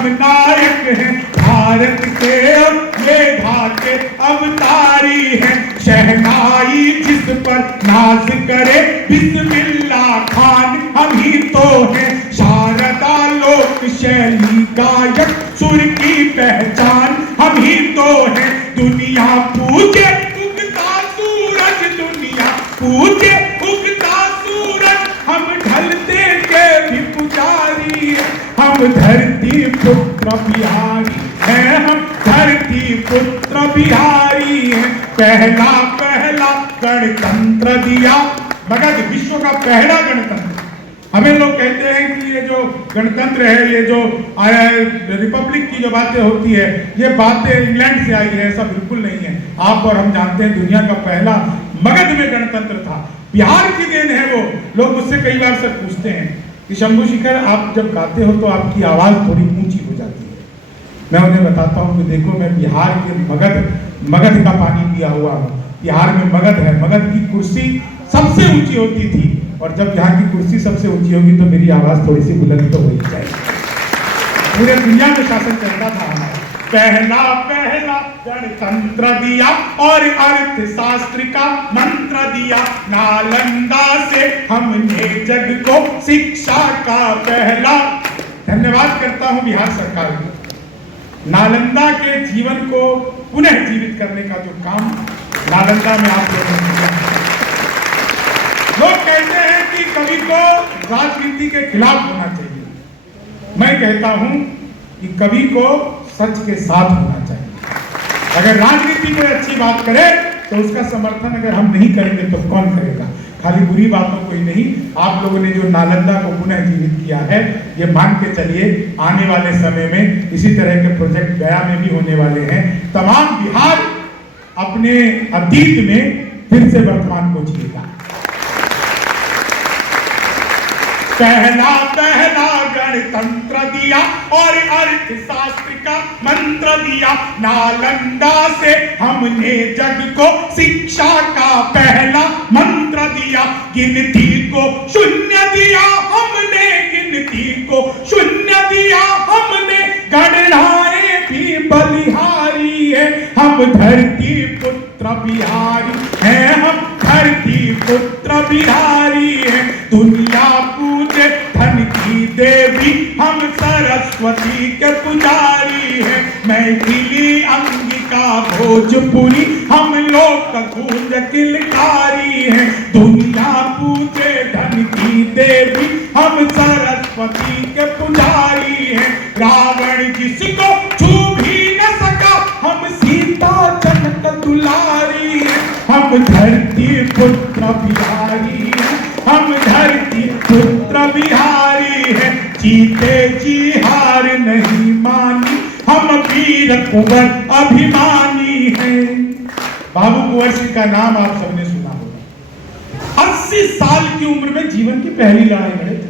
हम नायक हैं भारत के, अब ये ढाके अवतारी हैं। शहनाई जिस पर नाज करे बिस्मिल्ला खान हम ही तो हैं। शारदा लोक शैली गायक सुर की पहचान हम ही तो हैं। दुनिया पूजे उगता सूरज, दुनिया पूजे उगता सूरज, हम ढलते के भी पुजारी हैं। हम धरती पुत्र बिहारी हैं, हम धरती पुत्र बिहारी हैं। पहला पहला गणतंत्र दिया मगध, विश्व का पहला गणतंत्र। हमें लोग कहते हैं कि ये जो गणतंत्र है, ये जो आया है रिपब्लिक की जो बातें होती है, ये बातें इंग्लैंड से आई है, ऐसा बिल्कुल नहीं है। आप और हम जानते हैं दुनिया का पहला मगध में गणतंत्र था, बिहार की देन है वो। लोग मुझसे कई बार से पूछते हैं कि शंभू शिखर आप जब गाते हो तो आपकी आवाज थोड़ी ऊंची हो जाती है। मैं उन्हें बताता हूँ कि देखो मैं बिहार के मगध का पानी पिया हुआ हूँ। बिहार में मगध है, मगध की कुर्सी सबसे ऊंची होती थी, और जब यहाँ की कुर्सी सबसे ऊंची होगी तो मेरी आवाज थोड़ी सी बुलंद तो हो ही जाएगी। पूरे दुनिया में शासन चलता था हमारा। पहला पहला गणतंत्र दिया और अर्थशास्त्र का मंत्र दिया। नालंदा से हमने जग को शिक्षा का पहला। धन्यवाद करता हूँ बिहार सरकार को। नालंदा के जीवन को पुनः जीवित करने का जो काम नालंदा में आप लोगों ने किया। लोग कहते हैं कि कवि को राजनीति के खिलाफ होना चाहिए। मैं कहता हूं कि कवि को सच के साथ होना चाहिए। अगर राजनीति कोई अच्छी बात करे तो उसका समर्थन अगर हम नहीं करेंगे तो कौन करेगा। खाली बुरी बातों को ही नहीं, आप लोगों ने जो नालंदा को पुनः जीवित किया है, ये मान के चलिए आने वाले समय में इसी तरह के प्रोजेक्ट गया में भी होने वाले हैं। तमाम बिहार अपने अतीत में फिर से वर्तमान को जिएगा। पहला पहला गणतंत्र दिया और अर्थशास्त्र का मंत्र दिया। नालंदा से हमने जग को शिक्षा का पहला मंत्र दिया। गिनती को शून्य दिया हमने, गिनती को शून्य दिया हमने। गणनाएं भी बलिहारी है, हम धरती पुत्र बिहारी हैं, हम धरती पुत्र बिहारी हैं। दुनिया पूजे धन की देवी, हम सरस्वती के पुजारी हैं। मैथिली अंगिका भोजपुरी, हम लोग गूंज किलकारी हैं। दुनिया पूजे धन की देवी, हम सरस्वती के पुजारी हैं। रावण जिसको छू भी न सका, हम सीता जनक दुलारी हैं। हम धरती पुत्र बिहारी हैं, हम धरती पुत्र बिहारी हैं। जीते जी हार नहीं मानी, हम वीर कुंवर अभिमानी हैं। बाबू कुंवर सिंह का नाम आप सबने सुना होगा। 80 साल की उम्र में जीवन की पहली लड़ाई लड़े थे।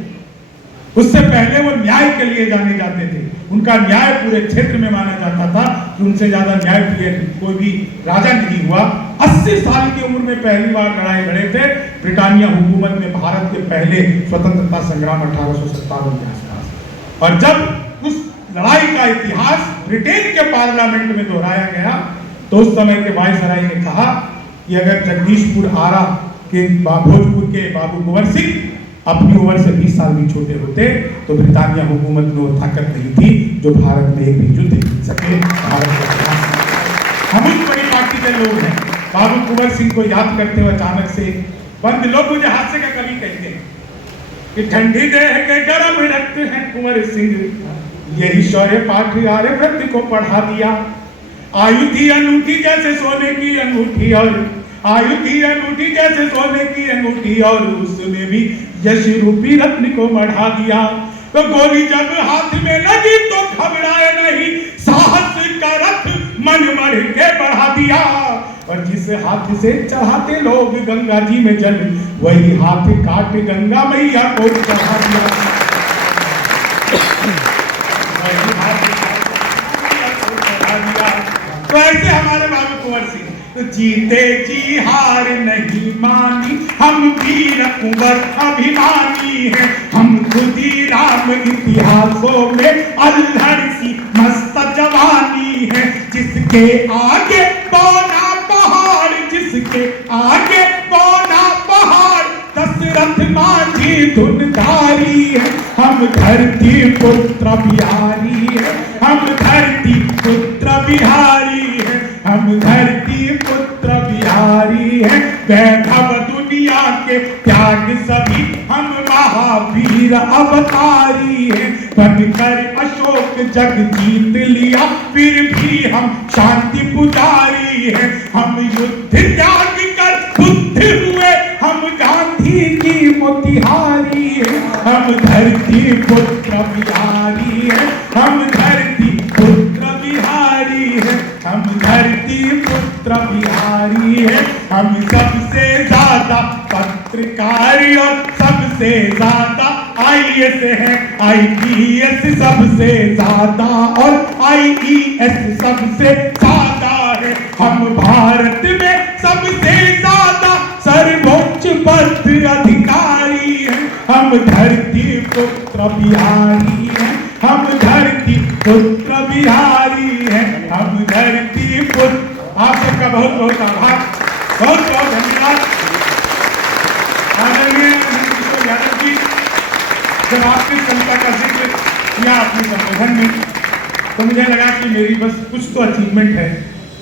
उससे पहले वो न्याय के लिए जाने जाते थे। उनका न्याय पूरे क्षेत्र में माना जाता था कि उनसे ज्यादा न्याय प्रिय कोई भी राजा नहीं हुआ। 80 साल की उम्र में पहली बार लड़ाई लड़े थे ब्रिटानिया हुकूमत में, भारत के पहले स्वतंत्रता संग्राम 1857 के आसपास। और जब उस लड़ाई का इतिहास ब्रिटेन के पार्लियामेंट में दोहराया गया तो उस समय के वायसराय ने कहा कि अगर जगदीशपुर आरा के भोजपुर के बाबू कुंवर सिंह अपनी उम्र से 20 साल भी छोटे होते तो ब्रिटानिया हुकूमत में वो ताकत नहीं थी जो भारत में एक भी युद्ध जीत सके। हम उस बड़ी पार्टी के लोग हैं। बाबू कुंवर सिंह को याद करते हुए अचानक से बंद लोग मुझे हास्य का कवि कहते हैं कि ठंडी देह के गरम रखते हैं कुंवर सिंह, यही शौर्य पाठ आर्यभट्ट को पढ़ा दिया। आयु थी अनूठी जैसे सोने की अंगूठी, और आयु थी अनूठी जैसे सोने की अंगूठी, और उसने भी यश रूपी रत्न को बढ़ा दिया। तो गोली जब हाथ में लगी तो घबराए नहीं, साहस का रथ मन मर के बढ़ा दिया। और जिस हाथ से चढ़ाते लोग गंगा जी में जल, वही हाथ काट गंगा मैया को चढ़ा दिया। तो ऐसे हमारे बाबू कुंवर सिंह, तो जीते जी हार नहीं मानी, हम वीर कुंवर अभिमानी हैं, हम खुदीराम इतिहासों में अल्हड़ सी मस्त जवानी है। जिसके आगे बौना पहाड़, जिसके आगे बौना पहाड़, दशरथ माझी धुनधारी है। हम धरती पुत्र बिहारी है, हम धरती पुत्र बिहारी है, हम धरती पुत्र बिहारी है। वैभव दुनिया के त्याग सभी, हम महावीर अवतारी है। बनकर अशोक जग जीत लिया, फिर भी हम शांति पुजारी है। हम युद्ध त्याग कर बुद्ध हुए, हम गांधी की मोतिहारी है। हम धरती पुत्र बिहारी है, हम धरती पुत्र बिहारी है, हम धरती पुत्र बिहारी है। हम सबसे ज्यादा पत्रकारी और सबसे ज्यादा IAS है, IPS सबसे ज्यादा और IES सबसे ज्यादा है। हम भारत में सबसे ज्यादा सर्वोच्च पद अधिकारी हैं। हम धरती पुत्र बिहारी हैं, हम धरती पुत्र बिहारी हैं, हम धरती पुत्र। आप सबका बहुत बहुत आभार, बहुत बहुत धन्यवाद। आदरणीय नंदकिशोर यादव जी, जब आपने क्षमता का जिक्र किया अपने संबोधन में, तो मुझे लगा कि मेरी बस कुछ तो अचीवमेंट है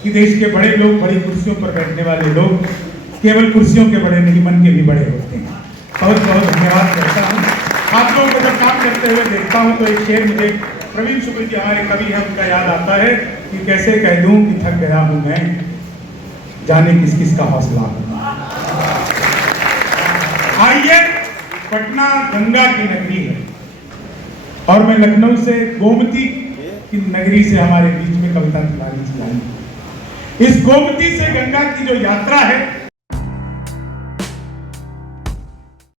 कि देश के बड़े लोग, बड़ी कुर्सियों पर बैठने वाले लोग केवल कुर्सियों के बड़े नहीं, मन के भी बड़े होते हैं। बहुत बहुत धन्यवाद करता हूँ। आप लोगों को जब काम करते हुए देखता हूँ तो एक शेर मुझे प्रवीण शुक्ल जी हमारे कवि हैं, उनका याद आता है कि कैसे कह दूँ कि थक गया हूँ मैं, जाने किस किस का हौसला है। आइए, पटना गंगा की नगरी है और मैं लखनऊ से गोमती की नगरी से हमारे बीच में कविता तिवारी जी आई। इस गोमती से गंगा की जो यात्रा है